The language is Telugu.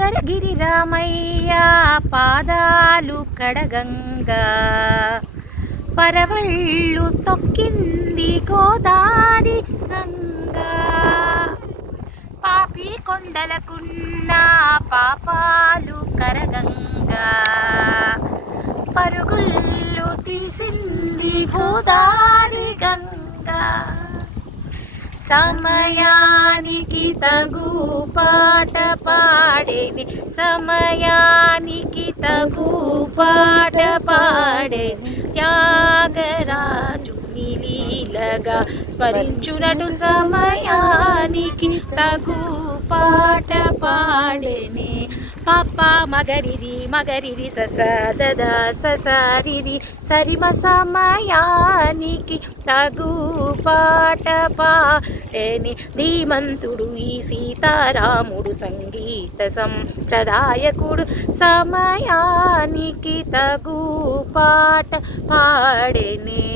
ఉత్తరగిరి రామయ్య పాదాలు కడగంగా పరవళ్ళు తొక్కింది గోదారి గంగా. పాపి కొండలకున్న పాపాలు కరగంగా పరుగుళ్ళు తీసింది గోదారి గంగా. సమయానికి తగు పాట పాడేని, సమయానికి తగు పాట పాడేని త్యాగరాజు లీలగా స్మరించునటు సమయానికి తగు పాట పాడేని. పాప మగరిరి మగరిరి సస దద ససరిరి సరిమ సమయానికి తగు పాట పాడేని. ధీమంతుడు ఈ సీతారాముడు సంగీత సంప్రదాయకుడు సమయానికి తగు పాట పాడేని.